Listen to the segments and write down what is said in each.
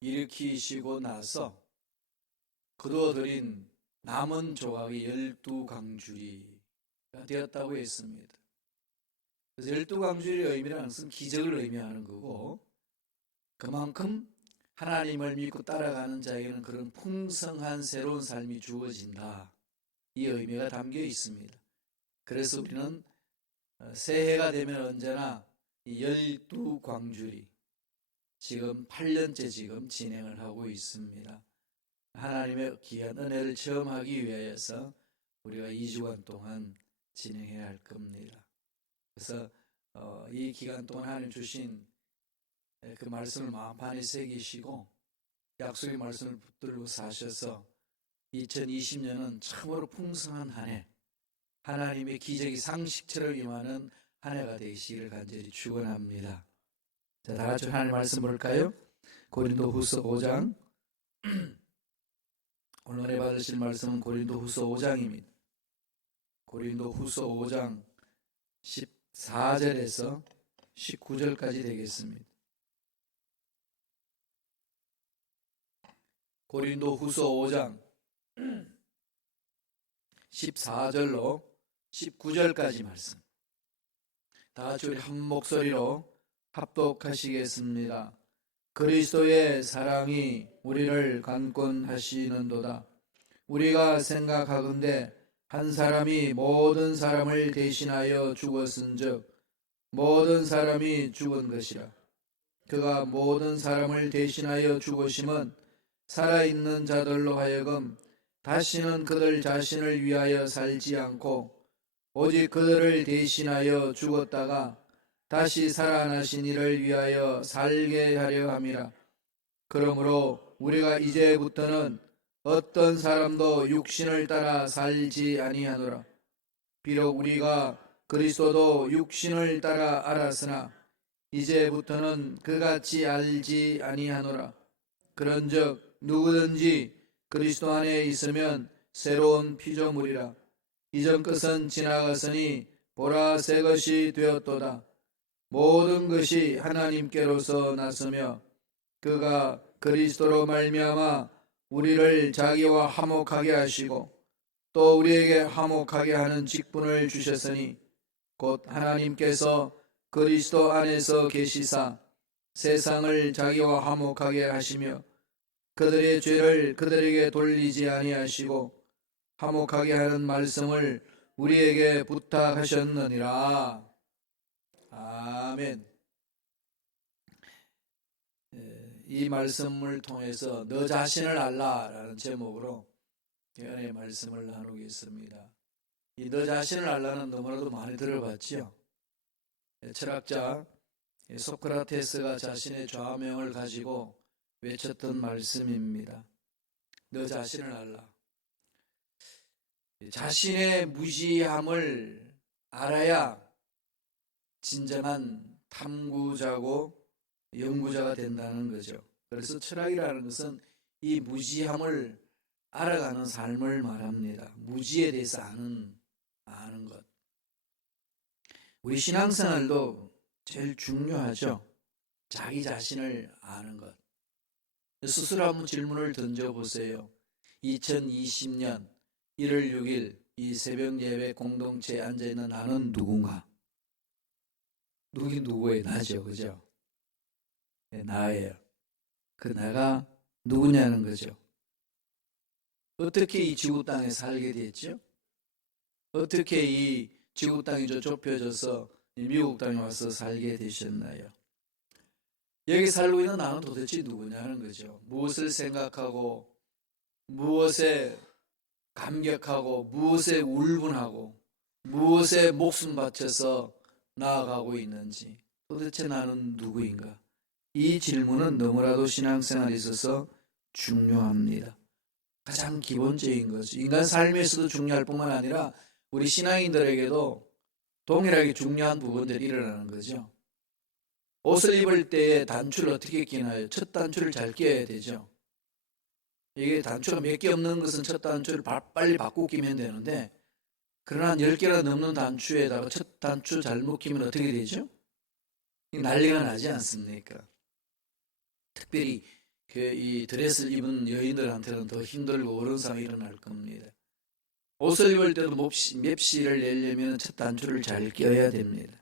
일으키시고 나서 거두어들인 남은 조각이 12광주리가 되었다고 했습니다. 그래서 12광주리의 의미라는 것은 기적을 의미하는 거고, 그만큼 하나님을 믿고 따라가는 자에게는 그런 풍성한 새로운 삶이 주어진다, 이 의미가 담겨 있습니다. 그래서 우리는 새해가 되면 언제나 이 12광주리 지금 8년째 지금 진행을 하고 있습니다. 하나님의 귀한 은혜를 체험하기 위해서 우리가 2주간 동안 진행해야 할 겁니다. 그래서 이 기간 동안 하나님 주신 그 말씀을 마음판에 새기시고 약속의 말씀을 붙들고 사셔서 2020년은 참으로 풍성한 한 해, 하나님의 기적이 상식처럼 임하는 한 해가 되시기를 간절히 축원합니다. 자, 다 같이 하나님 말씀 볼까요? 고린도후서 5장. 오늘 은혜 받으실 말씀은 고린도후서 5장입니다. 고린도후서 5장 14절에서 19절까지 되겠습니다. 고린도후서 5장 14절로 19절까지 말씀. 다 같이 우리 한 목소리로 합독하시겠습니다. 그리스도의 사랑이 우리를 강권하시는도다. 우리가 생각하건대 한 사람이 모든 사람을 대신하여 죽었은즉 모든 사람이 죽은 것이라. 그가 모든 사람을 대신하여 죽으심은 살아있는 자들로 하여금 다시는 그들 자신을 위하여 살지 않고 오직 그들을 대신하여 죽었다가 다시 살아나신 이를 위하여 살게 하려 함이라. 그러므로 우리가 이제부터는 어떤 사람도 육신을 따라 살지 아니하노라. 비록 우리가 그리스도도 육신을 따라 알았으나 이제부터는 그같이 알지 아니하노라. 그런즉 누구든지 그리스도 안에 있으면 새로운 피조물이라. 이전 것은 지나갔으니 보라 새 것이 되었도다. 모든 것이 하나님께로서 났으며 그가 그리스도로 말미암아 우리를 자기와 화목하게 하시고 또 우리에게 화목하게 하는 직분을 주셨으니 곧 하나님께서 그리스도 안에서 계시사 세상을 자기와 화목하게 하시며 그들의 죄를 그들에게 돌리지 아니하시고 화목하게 하는 말씀을 우리에게 부탁하셨느니라. 아멘. 이 말씀을 통해서 너 자신을 알라라는 제목으로 은혜의 말씀을 나누겠습니다. 이 너 자신을 알라는 너무나도 많이 들어봤죠. 철학자 소크라테스가 자신의 좌명을 가지고 외쳤던 말씀입니다. 너 자신을 알라. 자신의 무지함을 알아야 진정한 탐구자고 연구자가 된다는 거죠. 그래서 철학이라는 것은 이 무지함을 알아가는 삶을 말합니다. 무지에 대해서 아는 것. 우리 신앙생활도 제일 중요하죠. 자기 자신을 아는 것. 스스로 한번 질문을 던져보세요. 2020년 1월 6일 이 새벽 예배 공동체에 앉아있는 나는 누군가? 누구긴 누구예요? 나죠. 그죠? 네, 나예요. 그 나가 누구냐는 거죠. 어떻게 이 지구 땅에 살게 됐죠? 어떻게 이 지구 땅이 좁혀져서 미국 땅에 와서 살게 되셨나요? 여기 살고 있는 나는 도대체 누구냐는 거죠. 무엇을 생각하고 무엇에 감격하고 무엇에 울분하고 무엇에 목숨 바쳐서 나아가고 있는지, 도대체 나는 누구인가? 이 질문은 너무나도 신앙생활에 있어서 중요합니다. 가장 기본적인 거죠. 인간 삶에서도 중요할 뿐만 아니라 우리 신앙인들에게도 동일하게 중요한 부분들이 일어나는 거죠. 옷을 입을 때에 단추를 어떻게 끼나요? 첫 단추를 잘 끼워야 되죠. 이게 단추가 몇 개 없는 것은 첫 단추를 빨리 바꾸고 끼면 되는데, 그러나 10개나 넘는 단추에다가 첫 단추 잘못 끼면 어떻게 되죠? 난리가 나지 않습니까? 특별히 이 드레스를 입은 여인들한테는 더 힘들고 어른상이 일어날 겁니다. 옷을 입을 때도 맵시를 내려면 첫 단추를 잘 껴야 됩니다.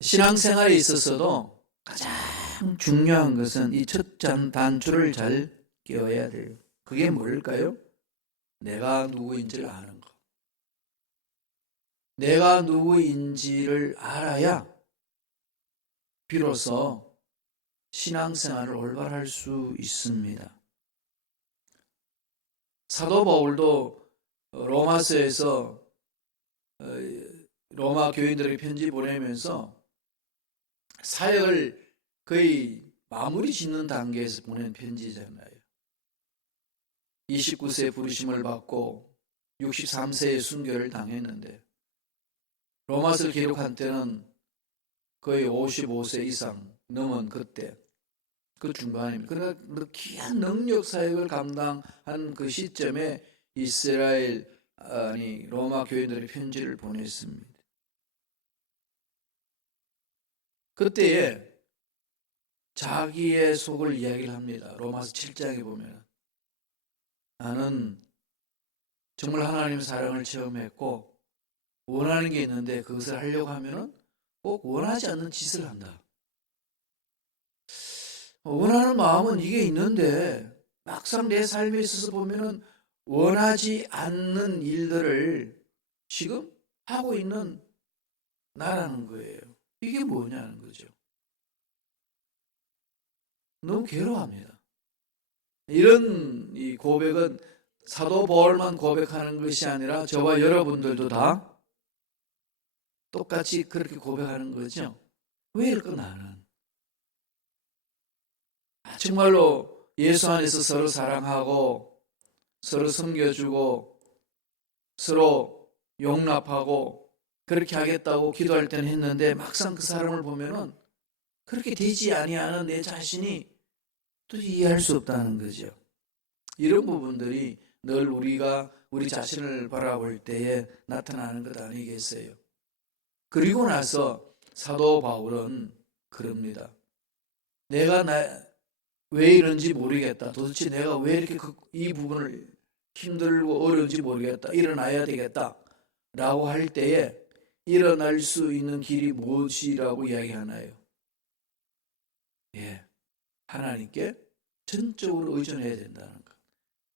신앙생활에 있어서도 가장 중요한 것은 이 첫 단추를 잘 껴야 돼요. 그게 뭘까요? 내가 누구인지를 아는 거. 내가 누구인지를 알아야 비로소 신앙생활을 올바로 할 수 있습니다. 사도 바울도 로마서에서 로마 교인들에게 편지 보내면서 사역을 거의 마무리 짓는 단계에서 보낸 편지잖아요. 29세에 부르심을 받고 63세에 순교를 당했는데 로마서를 기록한 때는 거의 55세 이상 넘은 그때 그 중반입니다. 그러나 귀한 능력 사역을 감당한 그 시점에 로마 교인들의 편지를 보냈습니다. 그때에 자기의 속을 이야기를 합니다. 로마서 7장에 보면 나는 정말 하나님의 사랑을 체험했고 원하는 게 있는데 그것을 하려고 하면은 꼭 원하지 않는 짓을 한다. 원하는 마음은 이게 있는데 막상 내 삶에 있어서 보면은 원하지 않는 일들을 지금 하고 있는 나라는 거예요. 이게 뭐냐는 거죠. 너무 괴로워합니다. 이런 이 고백은 사도 바울만 고백하는 것이 아니라 저와 여러분들도 다 똑같이 그렇게 고백하는 거죠. 왜 이럴까 나는? 정말로 예수 안에서 서로 사랑하고 서로 섬겨주고 서로 용납하고 그렇게 하겠다고 기도할 때는 했는데 막상 그 사람을 보면은 그렇게 되지 아니하는 내 자신이 또 이해할 수 없다는 거죠. 이런 부분들이 늘 우리가 우리 자신을 바라볼 때에 나타나는 것 아니겠어요? 그리고 나서 사도 바울은 그럽니다. 내가 왜 이런지 모르겠다. 도대체 내가 왜 이렇게 이 부분을 힘들고 어려운지 모르겠다. 일어나야 되겠다. 라고 할 때에 일어날 수 있는 길이 무엇이라고 이야기하나요? 하나님께 전적으로 의존해야 된다는 것.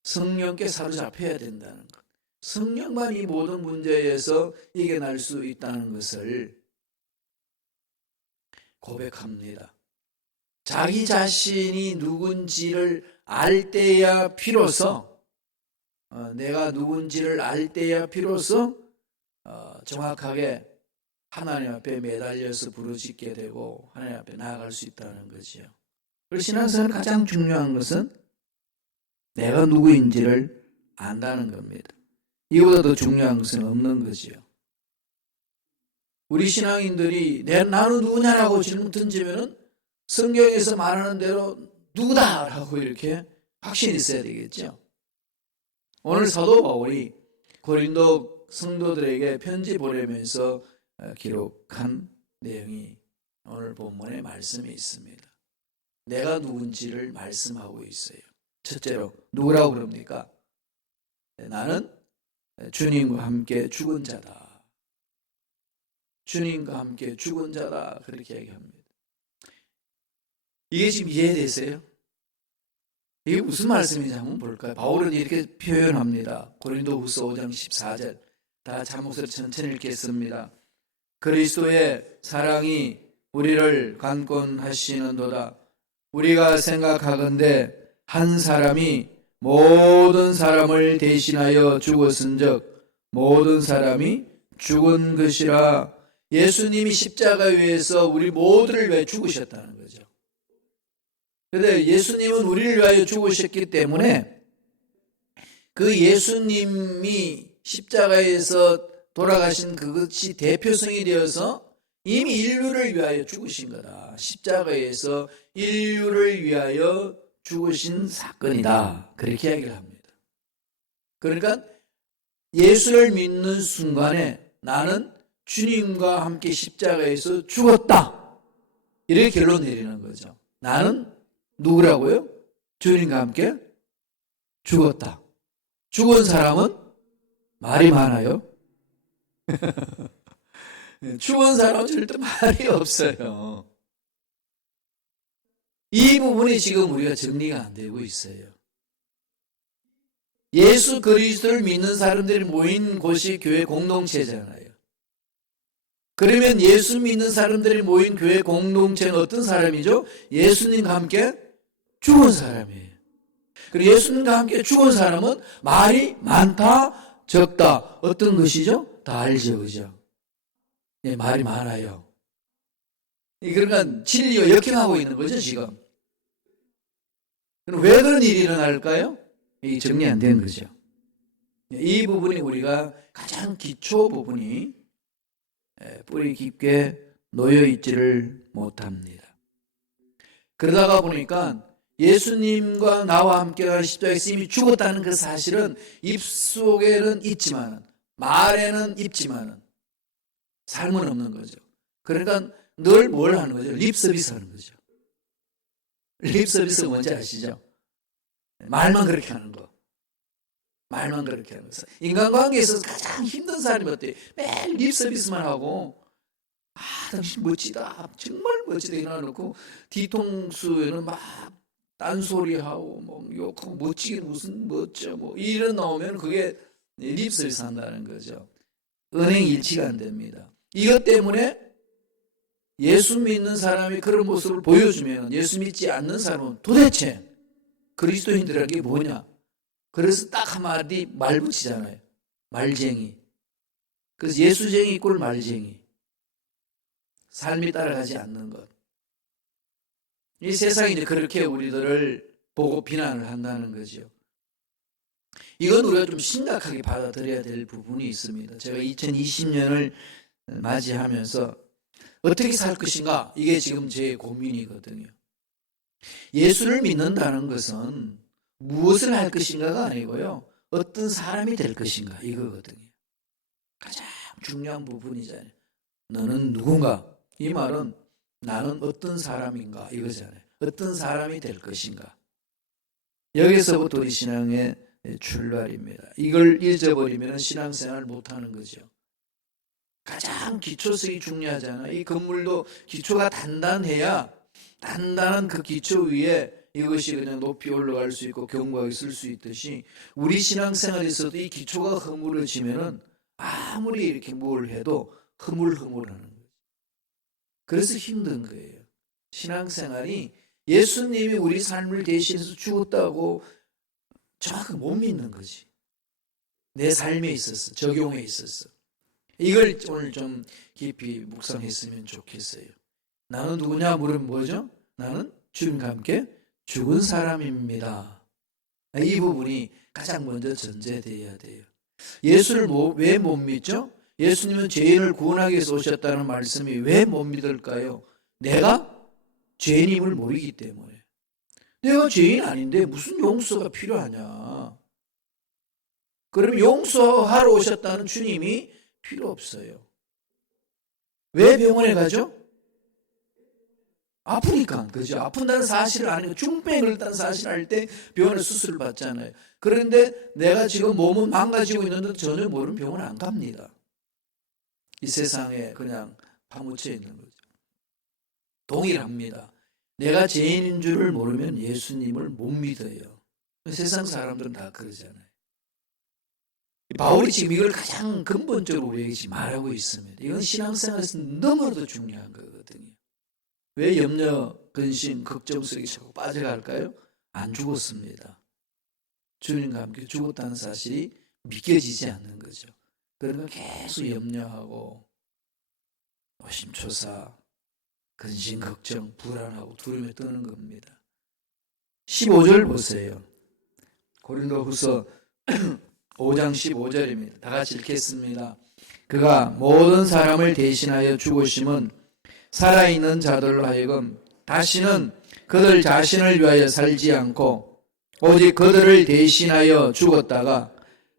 성령께 사로잡혀야 된다는 것. 성령만 이 모든 문제에서 이겨낼 수 있다는 것을 고백합니다. 자기 자신이 누군지를 알 때야 비로소 내가 누군지를 알 때야 비로소 정확하게 하나님 앞에 매달려서 부르짖게 되고 하나님 앞에 나아갈 수 있다는 거죠. 그리고 신앙생활 가장 중요한 것은 내가 누구인지를 안다는 겁니다. 이보다 더 중요한 것은 없는 거죠. 우리 신앙인들이 나는 누구냐라고 질문 던지면은 성경에서 말하는 대로 누구다라고 이렇게 확신이 있어야 되겠죠. 오늘 사도 바울이 고린도 성도들에게 편지 보내면서 기록한 내용이 오늘 본문의 말씀에 있습니다. 내가 누군지를 말씀하고 있어요. 첫째로 누구라고 그럽니까? 나는 주님과 함께 죽은 자다. 주님과 함께 죽은 자다. 그렇게 얘기합니다. 이게 지금 이해되세요? 이게 무슨 말씀인지 한번 볼까요? 바울은 이렇게 표현합니다. 고린도후서 5장 14절. 다 같이 한 목소리 천천히 읽겠습니다. 그리스도의 사랑이 우리를 강권하시는도다. 우리가 생각하건대 한 사람이 모든 사람을 대신하여 죽었은즉 모든 사람이 죽은 것이라. 예수님이 십자가 위에서 우리 모두를 위해 죽으셨다는 거죠. 그런데 예수님은 우리를 위하여 죽으셨기 때문에 그 예수님이 십자가에서 돌아가신 그것이 대표성이 되어서 이미 인류를 위하여 죽으신 거다. 십자가에서 인류를 위하여 죽으신 사건이다. 그렇게 이야기를 합니다. 그러니까 예수를 믿는 순간에 나는 주님과 함께 십자가에서 죽었다. 이렇게 결론 내리는 거죠. 나는 누구라고요? 주님과 함께 죽었다. 죽은 사람은 말이 많아요. 죽은 사람은 절대 말이 없어요. 이 부분이 지금 우리가 정리가 안 되고 있어요. 예수 그리스도를 믿는 사람들이 모인 곳이 교회 공동체잖아요. 그러면 예수 믿는 사람들이 모인 교회 공동체는 어떤 사람이죠? 예수님과 함께 죽은 사람이에요. 그리고 예수님과 함께 죽은 사람은 말이 많다, 적다. 어떤 것이죠? 다 알죠, 그죠? 예, 말이 많아요. 그러니까 진리가 역행하고 있는 거죠, 지금. 그럼 왜 그런 일이 일어날까요? 이 정리 안 된 거죠. 이 부분이 우리가 가장 기초 부분이 뿌리 깊게 놓여 있지를 못합니다. 그러다가 보니까 예수님과 나와 함께 십자가에서 이미 죽었다는 그 사실은 입속에는 있지만, 말에는 있지만 삶은 없는 거죠. 그러니까 늘 뭘 하는 거죠? 립서비스 하는 거죠. 립서비스가 뭔지 아시죠? 말만 그렇게 하는 거. 말만 그렇게 하는 거. 인간관계에서 가장 힘든 사람이 어때요? 매일 립서비스만 하고, 당신 멋지다. 정말 멋지다. 이러놓고 뒤통수에는 막 딴소리하고 뭐 욕하고 멋지긴 무슨 멋져 뭐 이런 나오면 그게 립서비스 한다는 거죠. 은행 일치가 안 됩니다. 이것 때문에 예수 믿는 사람이 그런 모습을 보여주면 예수 믿지 않는 사람은 도대체 그리스도인들에게 뭐냐? 그래서 딱 한마디 말 붙이잖아요. 말쟁이. 그래서 예수쟁이 꼴 말쟁이. 삶이 따라가지 않는 것. 이 세상이 이제 그렇게 우리들을 보고 비난을 한다는 거죠. 이건 우리가 좀 심각하게 받아들여야 될 부분이 있습니다. 제가 2020년을 맞이하면서 어떻게 살 것인가? 이게 지금 제 고민이거든요. 예수를 믿는다는 것은 무엇을 할 것인가가 아니고요. 어떤 사람이 될 것인가? 이거거든요. 가장 중요한 부분이잖아요. 너는 누군가? 이 말은 나는 어떤 사람인가? 이거잖아요. 어떤 사람이 될 것인가? 여기서부터 우리 신앙의 출발입니다. 이걸 잊어버리면 신앙생활을 못하는 거죠. 가장 기초성이 중요하잖아요. 이 건물도 기초가 단단해야 단단한 그 기초 위에 이것이 그냥 높이 올라갈 수 있고 견고하게 쓸 수 있듯이 우리 신앙생활에서도 이 기초가 허물어지면은 아무리 이렇게 뭘 해도 허물허물하는 거예요. 그래서 힘든 거예요. 신앙생활이 예수님이 우리 삶을 대신해서 죽었다고 정확히 못 믿는 거지. 내 삶에 있어서 적용해 있어서. 이걸 오늘 좀 깊이 묵상했으면 좋겠어요. 나는 누구냐 물으면 뭐죠? 나는 주님과 함께 죽은 사람입니다. 이 부분이 가장 먼저 전제되어야 돼요. 예수를 왜 못 믿죠? 예수님은 죄인을 구원하기 위해서 오셨다는 말씀이 왜 못 믿을까요? 내가 죄인임을 모르기 때문에. 내가 죄인 아닌데 무슨 용서가 필요하냐? 그러면 용서하러 오셨다는 주님이 필요 없어요. 왜 병원에 가죠? 아프니까, 그죠? 아픈다는 사실을 아니고 중병에 걸렸다는 사실을 알 때 병원에 수술을 받잖아요. 그런데 내가 지금 몸은 망가지고 있는데 전혀 모르는 병원 안 갑니다. 이 세상에 그냥 파묻혀 있는 거죠. 동일합니다. 내가 죄인인 줄을 모르면 예수님을 못 믿어요. 세상 사람들은 다 그러잖아요. 바울이 지금 이걸 가장 근본적으로 우리에게 지금 말하고 있습니다. 이건 신앙생활에서 너무나도 중요한 거거든요. 왜 염려, 근심, 걱정 속에 자꾸 빠져갈까요? 안 죽었습니다. 주님과 함께 죽었다는 사실이 믿겨지지 않는 거죠. 그러면 계속 염려하고 노심초사, 근심, 걱정, 불안하고 두려움에 떠는 겁니다. 15절 보세요. 고린도후서 5장 15절입니다. 다 같이 읽겠습니다. 그가 모든 사람을 대신하여 죽으심은 살아있는 자들로 하여금 다시는 그들 자신을 위하여 살지 않고 오직 그들을 대신하여 죽었다가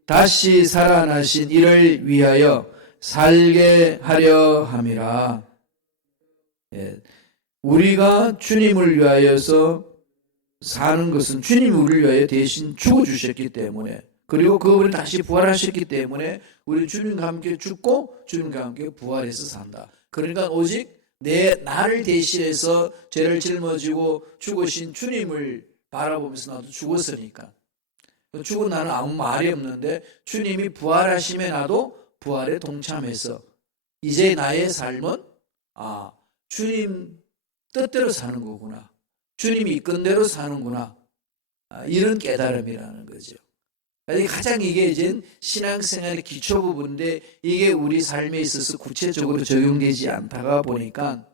다시 살아나신 이를 위하여 살게 하려 함이라. 우리가 주님을 위하여서 사는 것은 주님이 우리를 위하여 대신 죽어주셨기 때문에, 그리고 그분이 다시 부활하셨기 때문에 우리 주님과 함께 죽고 주님과 함께 부활해서 산다. 그러니까 오직 나를 대신해서 죄를 짊어지고 죽으신 주님을 바라보면서 나도 죽었으니까, 죽은 나는 아무 말이 없는데 주님이 부활하심에 나도 부활에 동참해서 이제 나의 삶은 주님 뜻대로 사는 거구나, 주님이 이끈 대로 사는구나, 이런 깨달음이라는 거죠. 가장 이게 이제 신앙생활의 기초 부분인데, 이게 우리 삶에 있어서 구체적으로 적용되지 않다가 보니까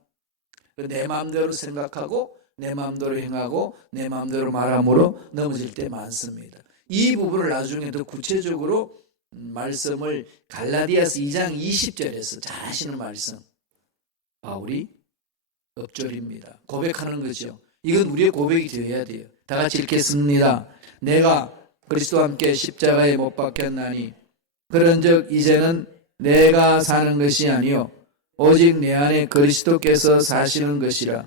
내 마음대로 생각하고 내 마음대로 행하고 내 마음대로 말함으로 넘어질 때 많습니다. 이 부분을 나중에 더 구체적으로 말씀을 갈라디아서 2장 20절에서 잘 하시는 말씀, 바울이 엎절입니다. 고백하는 거죠. 이건 우리의 고백이 되어야 돼요. 다 같이 읽겠습니다. 내가 그리스도와 함께 십자가에 못 박혔나니 그런즉 이제는 내가 사는 것이 아니요 오직 내 안에 그리스도께서 사시는 것이라.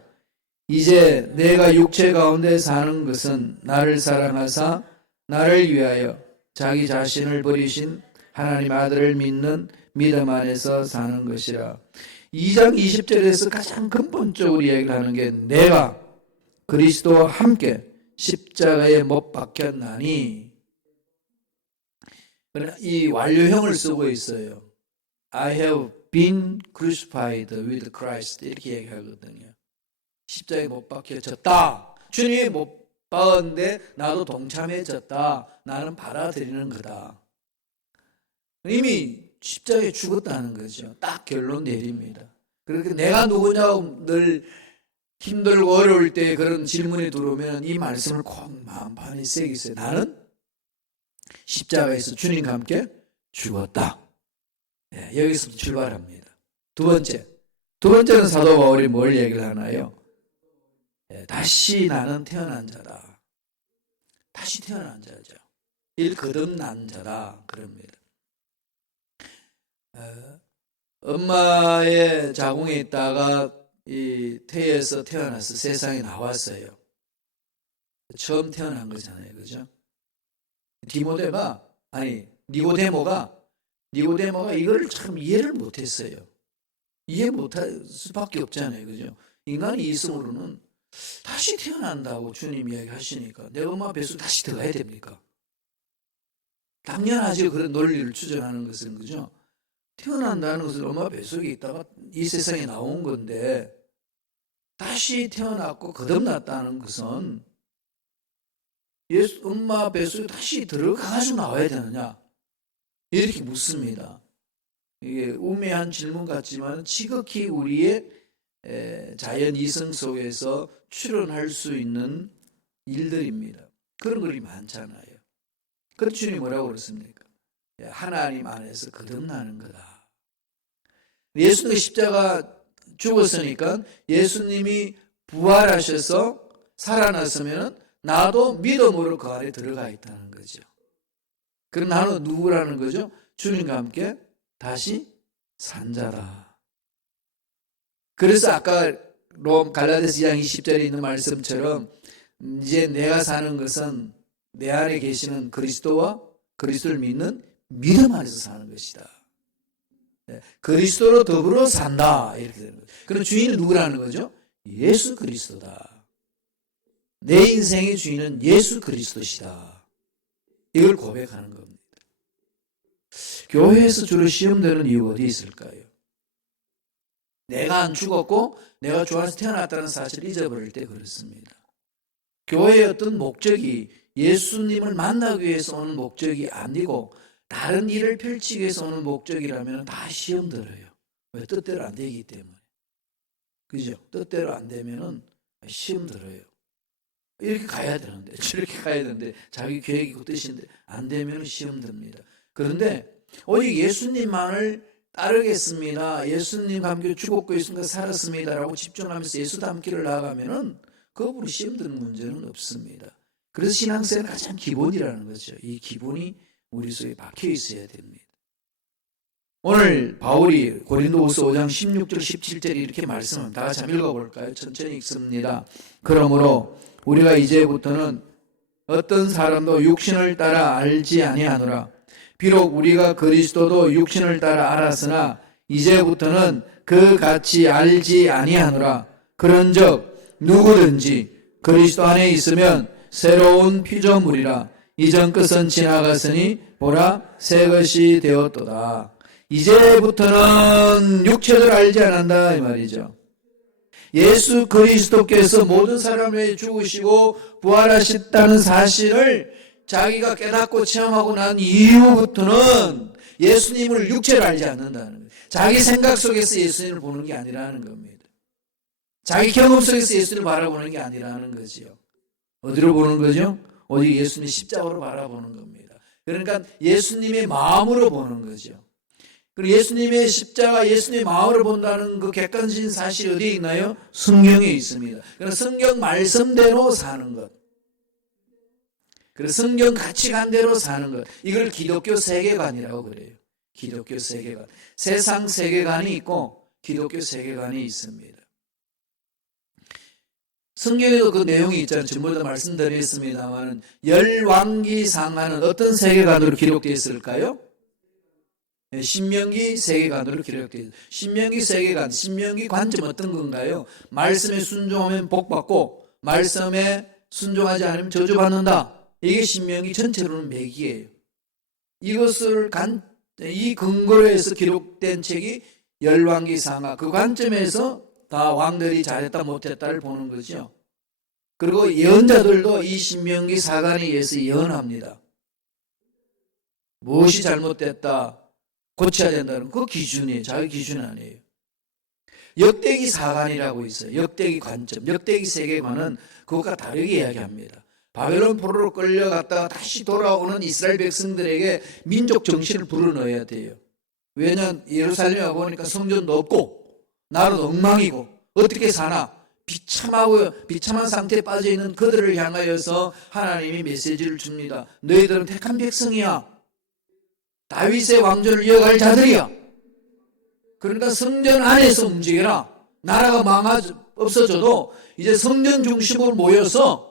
이제 내가 육체 가운데 사는 것은 나를 사랑하사 나를 위하여 자기 자신을 버리신 하나님 아들을 믿는 믿음 안에서 사는 것이라. 2장 20절에서 가장 근본적으로 이야기를 하는 게 내가 그리스도와 함께 십자가에 못 박혔나니, 이 완료형을 쓰고 있어요. I have been crucified with Christ, 이렇게 얘기하거든요. 십자가에 못 박혀졌다. 주님이 못 박았는데 나도 동참해졌다. 나는 받아들이는 거다. 이미 십자가에 죽었다는 거죠. 딱 결론 내립니다. 그렇게 내가 누구냐고 늘 힘들고 어려울 때 그런 질문이 들어오면 이 말씀을 꼭 마음판에 새기세요. 나는 십자가에서 주님과 함께 죽었다. 여기서부터 출발합니다. 두 번째는 사도 바울이 뭘 얘기를 하나요? 다시 나는 태어난 자다. 다시 태어난 자죠. 거듭난 자다. 그럽니다. 엄마의 자궁에 있다가 이 태에서 태어나서 세상에 나왔어요. 처음 태어난 거잖아요. 그죠? 니고데모가 이거를 참 이해를 못했어요. 이해 못할 수밖에 없잖아요. 그죠? 인간의 이성으로는 다시 태어난다고 주님 이야기하시니까 내 엄마 뱃속에 다시 들어가야 됩니까? 당연하죠. 그런 논리를 추정하는 것은. 그죠? 태어난다는 것은 엄마 뱃속에 있다가 이 세상에 나온 건데, 다시 태어났고 거듭났다는 것은 엄마 뱃속에 다시 들어가가지고 나와야 되느냐, 이렇게 묻습니다. 이게 우매한 질문 같지만 지극히 우리의 자연 이성 속에서 출현할 수 있는 일들입니다. 그런 글이 많잖아요. 그래서 주님이 뭐라고 그랬습니까? 하나님 안에서 거듭나는 거다. 예수님의 십자가 죽었으니까 예수님이 부활하셔서 살아났으면 나도 믿음으로 그 안에 들어가 있다는 거죠. 그럼 나는 누구라는 거죠? 주님과 함께 다시 산 자다. 그래서 아까 갈라디아서 2장 20절에 있는 말씀처럼 이제 내가 사는 것은 내 안에 계시는 그리스도와 그리스도를 믿는 믿음 안에서 사는 것이다. 그리스도로 더불어 산다. 이렇게 되는 거죠. 그럼 주인은 누구라는 거죠? 예수 그리스도다. 내 인생의 주인은 예수 그리스도시다. 이걸 고백하는 겁니다. 교회에서 주로 시험되는 이유가 어디 있을까요? 내가 안 죽었고 내가 주 안에서 태어났다는 사실을 잊어버릴 때 그렇습니다. 교회의 어떤 목적이 예수님을 만나기 위해서 오는 목적이 아니고 다른 일을 펼치기 위해서 오는 목적이라면 다 시험 들어요. 왜? 뜻대로 안 되기 때문에. 그죠? 뜻대로 안 되면은 시험 들어요. 이렇게 가야 되는데, 저렇게 가야 되는데, 자기 계획이고 뜻인데 안 되면 시험 듭니다. 그런데 오직 예수님만을 따르겠습니다. 예수님과 함께 죽었고 예수님과 살았습니다라고 집중하면서 예수 닮기를 나아가면은 그 부분으로 시험 드는 문제는 없습니다. 그래서 신앙생활은 가장 기본이라는 거죠. 이 기본이 우리 속에 박혀 있어야 됩니다. 오늘 바울이 고린도후서 5장 16절 17절 이렇게 말씀합니다. 다 같이 한번 읽어볼까요? 천천히 읽습니다. 그러므로 우리가 이제부터는 어떤 사람도 육신을 따라 알지 아니하노라. 비록 우리가 그리스도도 육신을 따라 알았으나 이제부터는 그 같이 알지 아니하노라. 그런즉 누구든지 그리스도 안에 있으면 새로운 피조물이라. 이전 것은 지나갔으니 보라 새 것이 되었도다. 이제부터는 육체를 알지 않는다 이 말이죠. 예수 그리스도께서 모든 사람을 위해 죽으시고 부활하셨다는 사실을 자기가 깨닫고 체험하고 난 이후부터는 예수님을 육체를 알지 않는다는 거예요. 자기 생각 속에서 예수님을 보는 게 아니라는 겁니다. 자기 경험 속에서 예수님을 바라보는 게 아니라는 거죠. 어디로 보는 거죠? 오직 예수님 십자가로 바라보는 겁니다. 그러니까 예수님의 마음으로 보는 거죠. 그리고 예수님의 십자가, 예수님의 마음으로 본다는 그 객관적인 사실이 어디에 있나요? 성경에 있습니다. 그래서 성경 말씀대로 사는 것. 그래서 성경 가치관대로 사는 것. 이걸 기독교 세계관이라고 그래요. 기독교 세계관. 세상 세계관이 있고 기독교 세계관이 있습니다. 성경에도 그 내용이 있잖아요. 전부 다 말씀드렸습니다만 열왕기상하는 어떤 세계관으로 기록되어 있을까요? 신명기 세계관으로 기록되어 있어요. 신명기 세계관, 신명기 관점 어떤 건가요? 말씀에 순종하면 복받고 말씀에 순종하지 않으면 저주받는다. 이게 신명기 전체로는 맥이에요. 이것을 이 근거로 해서 기록된 책이 열왕기상하. 그 관점에서 다 왕들이 잘했다 못했다를 보는 거죠. 그리고 예언자들도 이 신명기 사관에 의해서 예언합니다. 무엇이 잘못됐다 고쳐야 된다는 그 기준이에요. 자기 기준 아니에요. 역대기 사관이라고 있어요. 역대기 관점, 역대기 세계관은 그것과 다르게 이야기합니다. 바벨론 포로로 끌려갔다가 다시 돌아오는 이스라엘 백성들에게 민족 정신을 불어넣어야 돼요. 왜냐하면 예루살렘에 와보니까 성전도 없고 나라도 엉망이고 어떻게 사나 비참한 상태에 빠져있는 그들을 향하여서 하나님이 메시지를 줍니다. 너희들은 택한 백성이야. 다윗의 왕조를 이어갈 자들이야. 그러니까 성전 안에서 움직여라. 나라가 없어져도 이제 성전 중심으로 모여서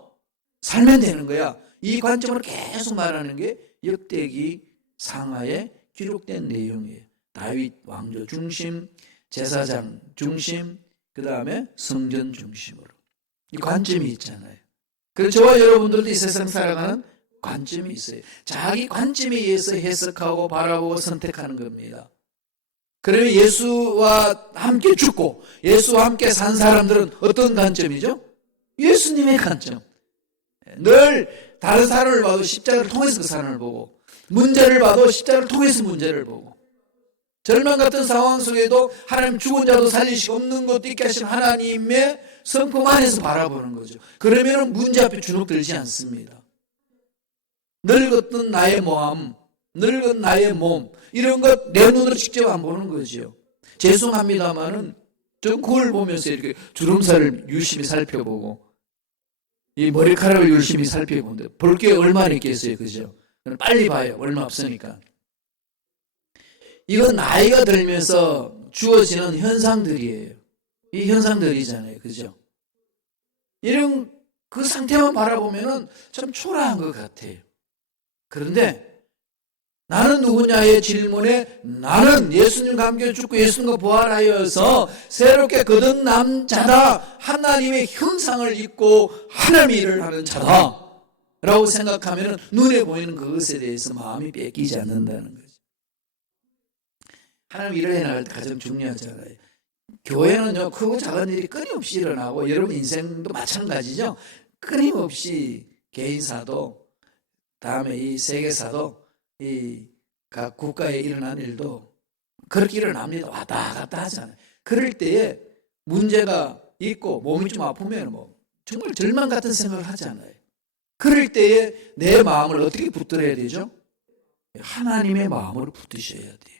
살면 되는 거야. 이 관점으로 계속 말하는 게 역대기 상하에 기록된 내용이에요. 다윗 왕조 중심, 제사장 중심, 그 다음에 성전 중심으로. 이 관점이 있잖아요. 그래서 저와 여러분들도 이 세상 살아가는 관점이 있어요. 자기 관점에 의해서 해석하고 바라보고 선택하는 겁니다. 그러면 예수와 함께 죽고 예수와 함께 산 사람들은 어떤 관점이죠? 예수님의 관점. 늘 다른 사람을 봐도 십자가를 통해서 그 사람을 보고 문제를 봐도 십자가를 통해서 문제를 보고 절망 같은 상황 속에도 하나님 죽은 자도 살리시고 없는 것도 있게 하신 하나님의 성품 안에서 바라보는 거죠. 그러면 문제 앞에 주눅들지 않습니다. 늙었던 나의 마음, 늙은 나의 몸 이런 것 내 눈으로 직접 안 보는 거죠. 죄송합니다만은 전 그걸 보면서 이렇게 주름살을 유심히 살펴보고 이 머리카락을 열심히 살펴보는데 볼 게 얼마나 있겠어요, 그죠? 빨리 봐요, 얼마 없으니까. 이건 나이가 들면서 주어지는 현상들이에요. 이 현상들이잖아요, 그죠? 이런 그 상태만 바라보면은 참 초라한 것 같아요. 그런데 나는 누구냐의 질문에 나는 예수님과 함께 죽고 예수님과 부활하여서 새롭게 거듭난 자다. 하나님의 형상을 입고 하나님의 일을 하는 자다 라고 생각하면 눈에 보이는 그것에 대해서 마음이 뺏기지 않는다는 거죠. 하나님 일을 해나갈 때 가장 중요하잖아요. 교회는요 크고 작은 일이 끊임없이 일어나고 여러분 인생도 마찬가지죠. 끊임없이 개인사도 다음에 이 세계사도 이 각 국가에 일어난 일도 그렇게 일어납니다. 왔다 갔다 하잖아요. 그럴 때에 문제가 있고 몸이 좀 아프면 뭐 정말 절망 같은 생각을 하잖아요. 그럴 때에 내 마음을 어떻게 붙들어야 되죠? 하나님의 마음으로 붙드셔야 돼요.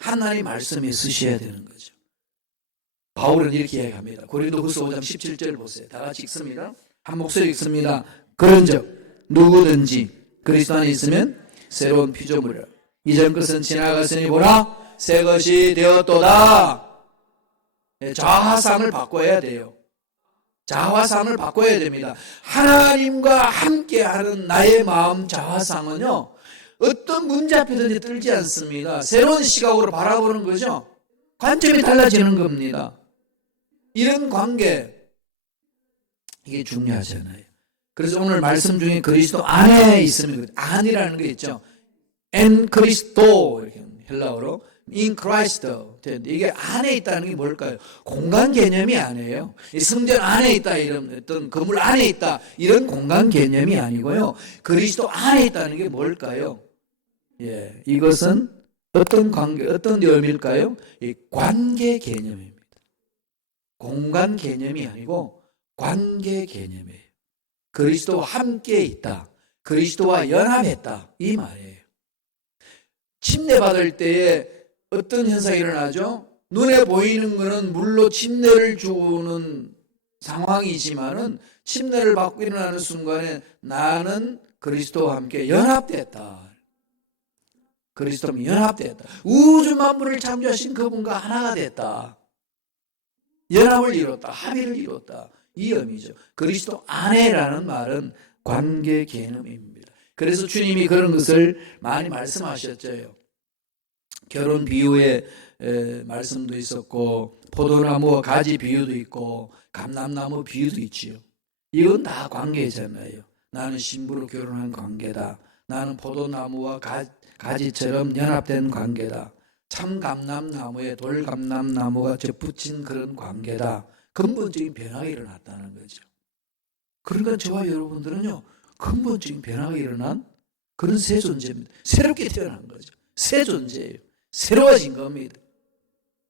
하나님 말씀에 쓰셔야 되는 거죠. 바울은 이렇게 이야기합니다. 고린도후서 5장 17절 보세요. 다 같이 읽습니다. 한 목소리 읽습니다. 그런즉 누구든지 그리스도 안에 있으면 새로운 피조물이라. 이전 것은 지나갔으니 보라 새 것이 되었도다. 자화상을 바꿔야 돼요. 자화상을 바꿔야 됩니다. 하나님과 함께하는 나의 마음 자화상은요, 어떤 문제 앞에든지 떨지 않습니다. 새로운 시각으로 바라보는 거죠. 관점이 달라지는 겁니다. 이런 관계, 이게 중요하잖아요. 그래서 오늘 말씀 중에 그리스도 안에 있으면, 안이라는 게 있죠. 엔 그리스도, 이렇게 헬라어로 in Christ. 이게 안에 있다는 게 뭘까요? 공간 개념이 아니에요. 성전 안에 있다, 이런 어떤 건물 안에 있다, 이런 공간 개념이 아니고요. 그리스도 안에 있다는 게 뭘까요? 예, 이것은 어떤 관계, 어떤 의미일까요? 이 관계 개념입니다. 공간 개념이 아니고 관계 개념이에요. 그리스도와 함께 있다, 그리스도와 연합했다, 이 말이에요. 침례받을 때에 어떤 현상이 일어나죠? 눈에 보이는 것은 물로 침례를 주는 상황이지만은 침례를 받고 일어나는 순간에 나는 그리스도와 함께 연합됐다. 그리스도와 연합됐다. 우주 만물을 창조하신 그분과 하나가 됐다. 연합을 이뤘다. 합의를 이뤘다. 이 의미죠. 그리스도 안에라는 말은 관계 개념입니다. 그래서 주님이 그런 것을 많이 말씀하셨죠. 결혼 비유의 말씀도 있었고, 포도나무와 가지 비유도 있고, 감람나무 비유도 있지요. 이건 다 관계잖아요. 나는 신부로 결혼한 관계다. 나는 포도나무와 가지처럼 연합된 관계다. 참 감람나무에 돌감람나무가 접붙인 그런 관계다. 근본적인 변화가 일어났다는 거죠. 그러니까 저와 여러분들은요, 근본적인 변화가 일어난 그런 새 존재입니다. 새롭게 태어난 거죠. 새 존재예요. 새로워진 겁니다.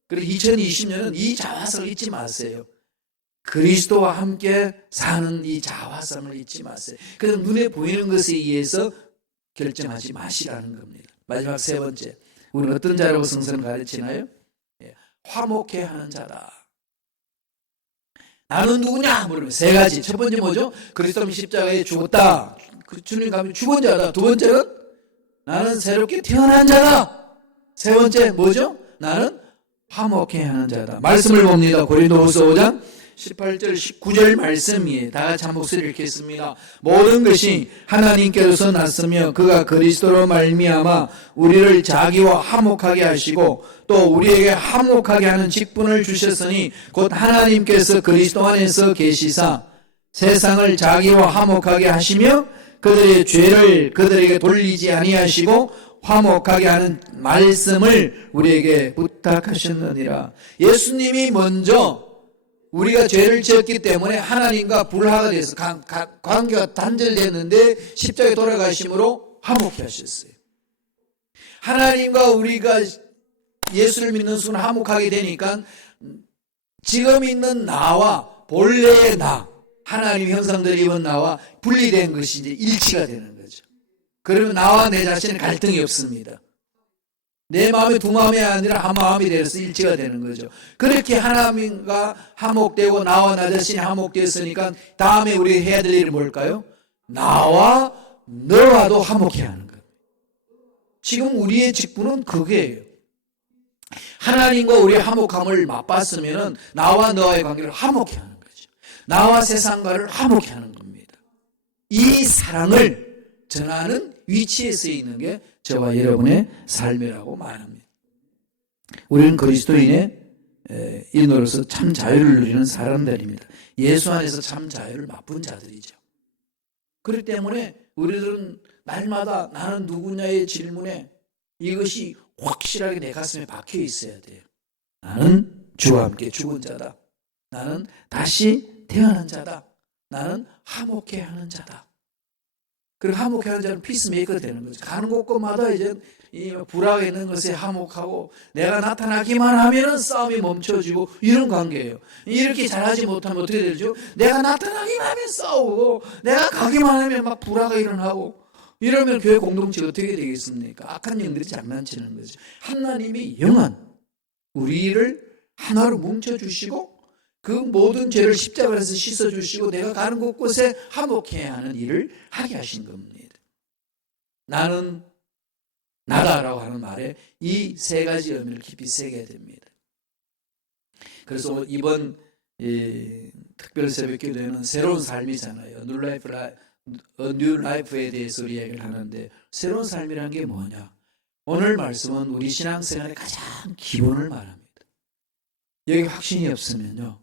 그리고 2020년은 이 자화성을 잊지 마세요. 그리스도와 함께 사는 이 자화성을 잊지 마세요. 그래서 눈에 보이는 것에 의해서 결정하지 마시라는 겁니다. 마지막 세 번째, 우리는 어떤 자라고 성서는 가르치나요? 화목해 하는 자다. 나는 누구냐? 물으면 세 가지. 첫 번째 뭐죠? 그리스도는 십자가에 죽었다. 주님 감히 죽은 자다. 두 번째는 나는 새롭게 태어난 자다. 세 번째 뭐죠? 나는 화목해 하는 자다. 말씀을 봅니다. 고린도후서 5장 18절 19절 말씀이에요. 다 같이 한 목소리 읽겠습니다. 모든 것이 하나님께로서 났으며 그가 그리스도로 말미암아 우리를 자기와 화목하게 하시고 또 우리에게 화목하게 하는 직분을 주셨으니 곧 하나님께서 그리스도 안에서 계시사 세상을 자기와 화목하게 하시며 그들의 죄를 그들에게 돌리지 아니하시고 화목하게 하는 말씀을 우리에게 부탁하셨느니라. 예수님이 먼저 우리가 죄를 지었기 때문에 하나님과 불화가 돼서 관계가 단절됐는데 십자가에 돌아가심으로 화목해 하셨어요. 하나님과 우리가 예수를 믿는 순간 화목하게 되니까 지금 있는 나와 본래의 나, 하나님 형상들이 입은 나와 분리된 것이 이제 일치가 되는 거죠. 그러면 나와 내 자신의 갈등이 없습니다. 내 마음이 두 마음이 아니라 한 마음이 되어서 일치가 되는 거죠. 그렇게 하나님과 화목되고 나와 나 자신이 화목되었으니까 다음에 우리 해야 될 일은 뭘까요? 나와 너와도 화목해 하는 것. 지금 우리의 직분은 그게예요. 하나님과 우리의 화목함을 맛봤으면 나와 너와의 관계를 화목해 하는 거죠. 나와 세상과를 화목해 하는 겁니다. 이 사랑을 전하는 위치에 서 있는 게 저와 여러분의 삶이라고 말합니다. 우리는 그리스도인의 인으로서 참 자유를 누리는 사람들입니다. 예수 안에서 참 자유를 맛본 자들이죠. 그렇기 때문에 우리들은 날마다 나는 누구냐의 질문에 이것이 확실하게 내 가슴에 박혀 있어야 돼요. 나는 주와 함께 죽은 자다. 나는 다시 태어난 자다. 나는 화목해 하는 자다. 그리고 화목해 하는 자는 피스메이커가 되는 거죠. 가는 곳곳마다 이제 이 불화가 있는 것에 화목하고 내가 나타나기만 하면은 싸움이 멈춰지고 이런 관계예요. 이렇게 잘하지 못하면 어떻게 되죠? 내가 나타나기만 하면 싸우고 내가 가기만 하면 막 불화가 일어나고 이러면 교회 공동체가 어떻게 되겠습니까? 악한 영들이 장난치는 거죠. 하나님이 영원 우리를 하나로 뭉쳐주시고 그 모든 죄를 십자가에서 씻어주시고 내가 가는 곳곳에 화목해야 하는 일을 하게 하신 겁니다. 나는 나다라고 하는 말에 이 세 가지 의미를 깊이 새겨야 됩니다. 그래서 이번 특별 새벽 기도회는 새로운 삶이잖아요. 뉴 라이프에 대해서 이야기를 하는데, 새로운 삶이라는 게 뭐냐? 오늘 말씀은 우리 신앙생활의 가장 기본을 말합니다. 여기 확신이 없으면요,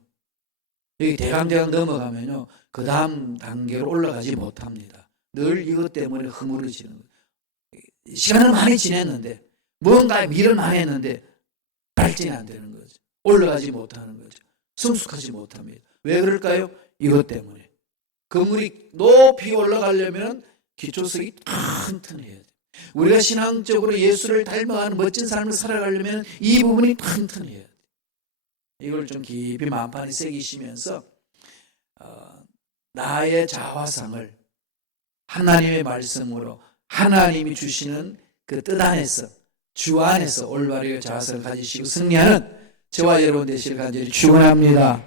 여기 대강 넘어가면요, 그 다음 단계로 올라가지 못합니다. 늘 이것 때문에 허물어지는 거예요. 시간을 많이 지냈는데, 무언가 일을 많이 했는데 발전이 안 되는 거죠. 올라가지 못하는 거죠. 성숙하지 못합니다. 왜 그럴까요? 이것 때문에. 건물이 높이 올라가려면 기초석이 튼튼해야 돼요. 우리가 신앙적으로 예수를 닮아가는 멋진 삶을 살아가려면 이 부분이 튼튼해야 돼요. 이걸 좀 깊이 만판에 새기시면서 나의 자화상을 하나님의 말씀으로, 하나님이 주시는 그 뜻 안에서, 주 안에서 올바르게 자화상을 가지시고 승리하는 저와 여러분 되시길 간절히 축원합니다.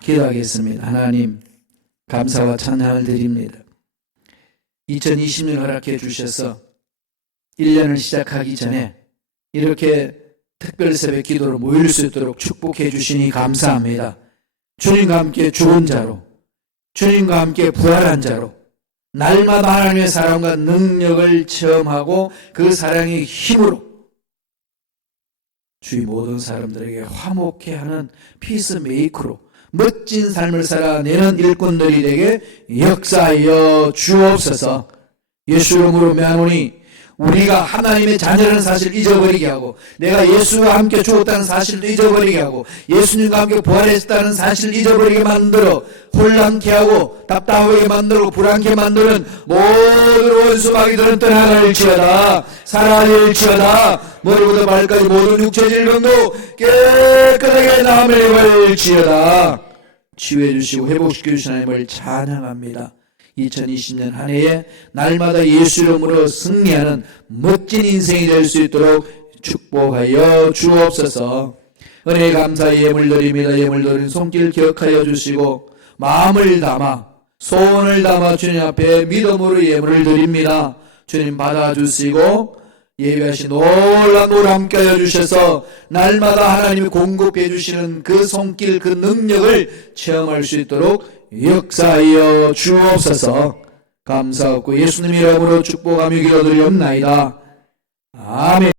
기도하겠습니다. 하나님, 감사와 찬양을 드립니다. 2020년 허락해 주셔서 1년을 시작하기 전에 이렇게 특별 새벽 기도로 모일 수 있도록 축복해 주시니 감사합니다. 주님과 함께 죽은 자로, 주님과 함께 부활한 자로 날마다 하나님의 사랑과 능력을 체험하고 그 사랑의 힘으로 주위 모든 사람들에게 화목해 하는 피스메이커로 멋진 삶을 살아내는 일꾼들이 되게 역사하여 주옵소서. 예수 이름으로 명하노니 우리가 하나님의 자녀라는 사실을 잊어버리게 하고, 내가 예수와 함께 죽었다는 사실도 잊어버리게 하고, 예수님과 함께 부활했다는 사실을 잊어버리게 만들어 혼란케 하고 답답하게 만들고 불안케 만드는 모든 원수 마귀들은 떠나갈지어다. 사라질지어다. 머리부터 발까지 모든 육체 질병도 깨끗하게 남을지어다. 치유해 주시고 회복시켜 주신 하나님을 찬양합니다. 2020년 한 해에 날마다 예수 이름으로 승리하는 멋진 인생이 될 수 있도록 축복하여 주옵소서. 은혜 감사의 예물 드립니다. 예물 드린 손길 기억하여 주시고 마음을 담아, 소원을 담아 주님 앞에 믿음으로 예물을 드립니다. 주님 받아주시고 예배하신 놀라운 물 함께하여 주셔서 날마다 하나님이 공급해 주시는 그 손길, 그 능력을 체험할 수 있도록 역사하여 주옵소서. 감사하고 예수님 이름으로 축복하며 기도드리옵나이다. 아멘.